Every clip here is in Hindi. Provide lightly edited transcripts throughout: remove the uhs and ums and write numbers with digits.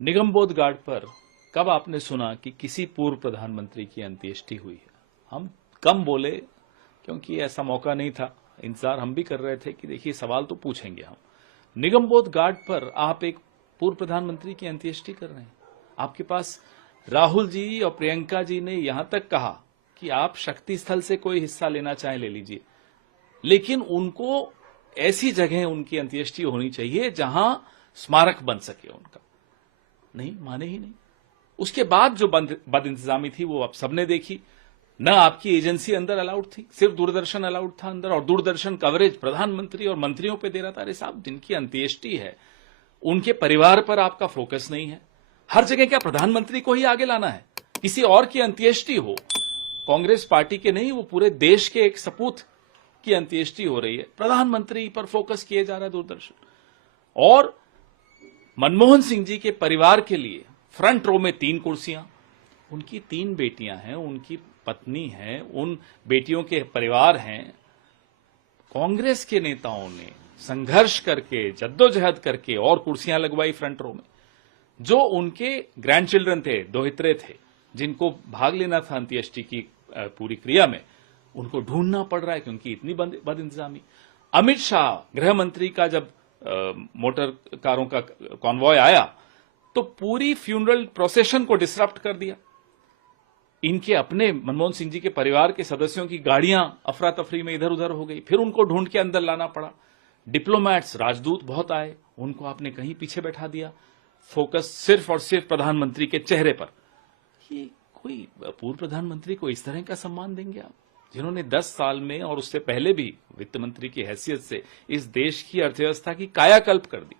निगमबोध घाट पर कब आपने सुना कि किसी पूर्व प्रधानमंत्री की अंत्येष्टि हुई है? हम कम बोले क्योंकि ऐसा मौका नहीं था। इंतजार हम भी कर रहे थे कि देखिए सवाल तो पूछेंगे हम। निगमबोध घाट पर आप एक पूर्व प्रधानमंत्री की अंत्येष्टि कर रहे हैं। आपके पास राहुल जी और प्रियंका जी ने यहां तक कहा कि आप शक्ति स्थल से कोई हिस्सा लेना चाहें ले लीजिए, लेकिन उनको ऐसी जगह उनकी अंत्येष्टि होनी चाहिए जहां स्मारक बन सके उनका। नहीं माने ही नहीं। उसके बाद जो बदइंतजामी थी वो आप सबने देखी। न आपकी एजेंसी अंदर अलाउड थी, सिर्फ दूरदर्शन अलाउड था अंदर, और दूरदर्शन कवरेज प्रधानमंत्री और मंत्रियों पे दे रहा था। अरे साहब, जिनकी अंत्येष्टि है उनके परिवार पर आपका फोकस नहीं है। हर जगह क्या प्रधानमंत्री को ही आगे लाना है? किसी और की अंत्येष्टि हो, कांग्रेस पार्टी के नहीं, वो पूरे देश के एक सपूत की अंत्येष्टि हो रही है, प्रधानमंत्री पर फोकस किए जा रहा है दूरदर्शन। और मनमोहन सिंह जी के परिवार के लिए फ्रंट रो में 3 कुर्सियां, उनकी 3 बेटियां हैं, उनकी पत्नी है, उन बेटियों के परिवार हैं। कांग्रेस के नेताओं ने संघर्ष करके, जद्दोजहद करके और कुर्सियां लगवाई फ्रंट रो में। जो उनके ग्रैंड चिल्ड्रन थे, दोहित्रे थे, जिनको भाग लेना था अंत्येष्टि की पूरी क्रिया में, उनको ढूंढना पड़ रहा है क्योंकि इतनी बदइंतजामी। अमित शाह गृह मंत्री का जब मोटर कारों का कॉन्वॉय आया तो पूरी फ्यूनरल प्रोसेशन को डिसरप्ट कर दिया। इनके अपने मनमोहन सिंह जी के परिवार के सदस्यों की गाड़ियां अफरा तफरी में इधर उधर हो गई, फिर उनको ढूंढ के अंदर लाना पड़ा। डिप्लोमैट्स, राजदूत बहुत आए, उनको आपने कहीं पीछे बैठा दिया। फोकस सिर्फ और सिर्फ प्रधानमंत्री के चेहरे पर। ये कोई पूर्व प्रधानमंत्री को इस तरह का सम्मान देंगे आप, जिन्होंने 10 साल में और उससे पहले भी वित्त मंत्री की हैसियत से इस देश की अर्थव्यवस्था की कायाकल्प कर दी?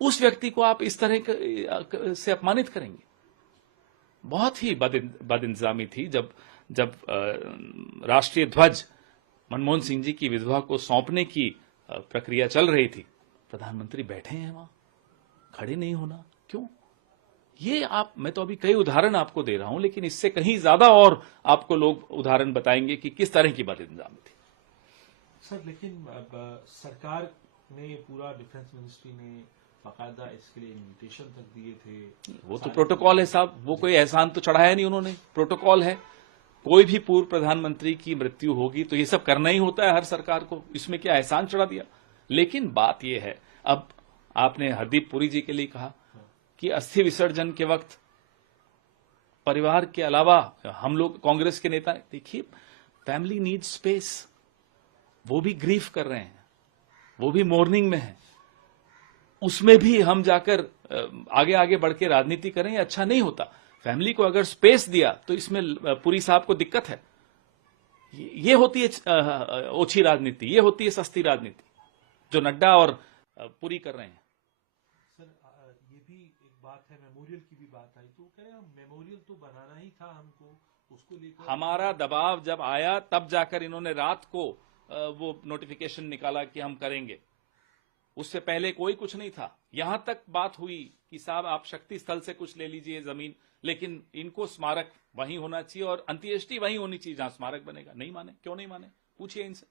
उस व्यक्ति को आप इस तरह से अपमानित करेंगे? बहुत ही बदइंतजामी थी। जब राष्ट्रीय ध्वज मनमोहन सिंह जी की विधवा को सौंपने की प्रक्रिया चल रही थी, प्रधानमंत्री बैठे हैं वहां, खड़े नहीं होना क्यों? ये मैं तो अभी कई उदाहरण आपको दे रहा हूं, लेकिन इससे कहीं ज्यादा और आपको लोग उदाहरण बताएंगे कि किस तरह की बदइंतजामी थी। सर, लेकिन सरकार ने, पूरा डिफेंस मिनिस्ट्री ने बाकायदा इसके लिए इन्विटेशन तक दिए थे। वो तो प्रोटोकॉल है साहब, वो कोई एहसान तो चढ़ाया नहीं उन्होंने, प्रोटोकॉल है। कोई भी पूर्व प्रधानमंत्री की मृत्यु होगी तो ये सब करना ही होता है हर सरकार को, इसमें क्या एहसान चढ़ा दिया? लेकिन बात यह है, अब आपने हरदीप पुरी जी के लिए कहा कि अस्थि विसर्जन के वक्त परिवार के अलावा हम लोग कांग्रेस के नेता, देखिए फैमिली नीड्स स्पेस, वो भी ग्रीफ कर रहे हैं, वो भी मोर्निंग में है, उसमें भी हम जाकर आगे आगे बढ़ के राजनीति करें, अच्छा नहीं होता। फैमिली को अगर स्पेस दिया तो इसमें पुरी साहब को दिक्कत है। ये होती है ओछी राजनीति, ये होती है सस्ती राजनीति जो नड्डा और पुरी कर रहे हैं। सर, ये भी एक बात है, मेमोरियल की भी बात आई तो कह रहे हैं मेमोरियल तो बनाना ही था हमको, उसको लेकर हमारा दबाव जब आया तब जाकर इन्होंने रात को वो नोटिफिकेशन निकाला कि हम करेंगे। उससे पहले कोई कुछ नहीं था। यहां तक बात हुई कि साहब आप शक्ति स्थल से कुछ ले लीजिए जमीन, लेकिन इनको स्मारक वहीं होना चाहिए और अंत्येष्टि वहीं होनी चाहिए जहां स्मारक बनेगा। नहीं माने, क्यों नहीं माने? पूछिए इनसे।